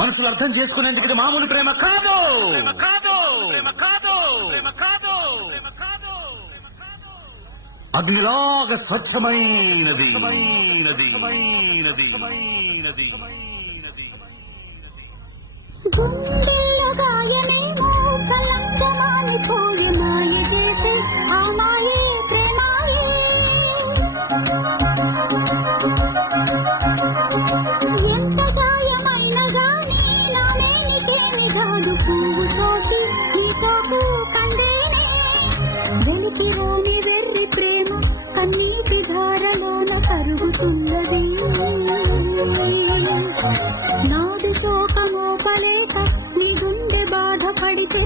మనసులు అర్థం చేసుకునేందుకు ఇది మామూలు ప్రేమ కాదు. అగ్నిలాగా స్వచ్ఛమైనది. గుండెల్లో గాయమేమో చల్లంగా మానిపోయి మాయ చేసే ఆ మాయే ప్రేమాయే. ఎంత గాయమైనా గానీ నా మేనికేమి కాదు పువ్వు సోకి ఈ సోకు కందేనే. వెలికిరాని వెర్రి ప్రేమ కన్నీటి ధారలోన కరుగుతున్నది. నాడు శోకమోపలేక నీ గుండె బాధపడితే